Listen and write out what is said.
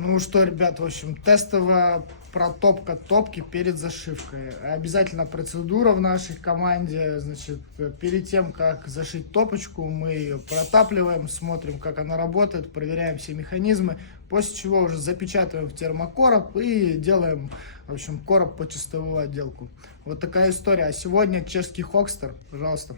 Ну что, ребят, в общем, тестовая протопка топки перед зашивкой. Обязательно процедура в нашей команде. Значит, перед тем, как зашить топочку, мы ее протапливаем, смотрим, как она работает, проверяем все механизмы, после чего уже запечатываем в термокороб и делаем, в общем, короб по чистовую отделку. Вот такая история. А сегодня чешский Хокстер, пожалуйста.